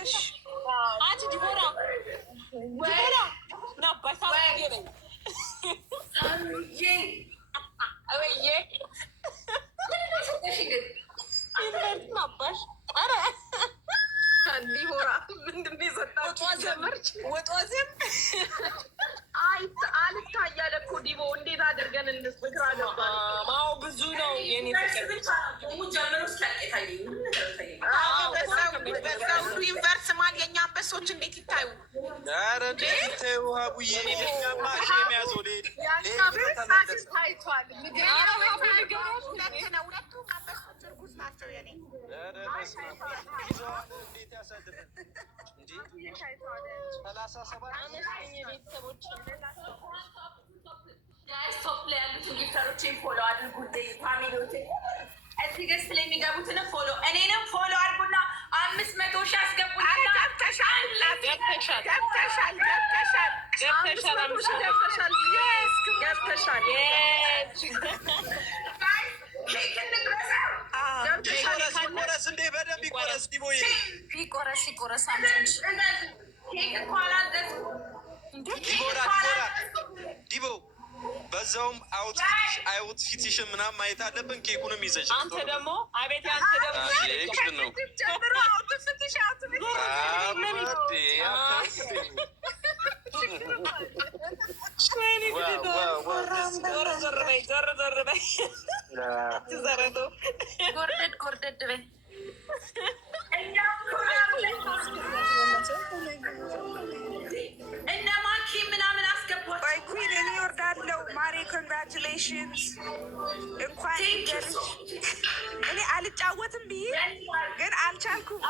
ነሽ? አንቺ ዲቦራ ነበር ሳትገኝ ነበር። ዲቦራ ምንድን ነው የሰጣችሁ? ወጧዝም አልታያለ እኮ ዲቦ እንዴት አድርገን እንስግራ ነበር። ብዙ ነው የኔ ሁሉ ዩኒቨርስ ማን የኛ አንበሶች እንዴት ይታዩ? ታይቷል። ሁለቱም አንበሶች እርጉዝ ናቸው። የኔ ስቶፕ ላይ ያሉትን ጊፍተሮችን ፎሎ አድርጉ። ፋሚሊዎች እዚህ ገስ ላይ የሚገቡትን ፎሎ እኔንም ፎሎ አድርጉና 500 ሺህ አስገቡኝ። ገብተሻል። ዲቦ በዛውም አውትፊትሽን ምናምን ማየት አለብን። ኬኩንም ይዘሽ አንተ ደግሞ አቤት አንተ ደግሞ ጎርደድ በይ እና ማኪ ምናምን አስገቧት። ኩን እኔ ወርዳለሁ። ማሬ ኮንግራቹሌሽንስ እንኳን እኔ አልጫወትም ብዬ ግን አልቻልኩም።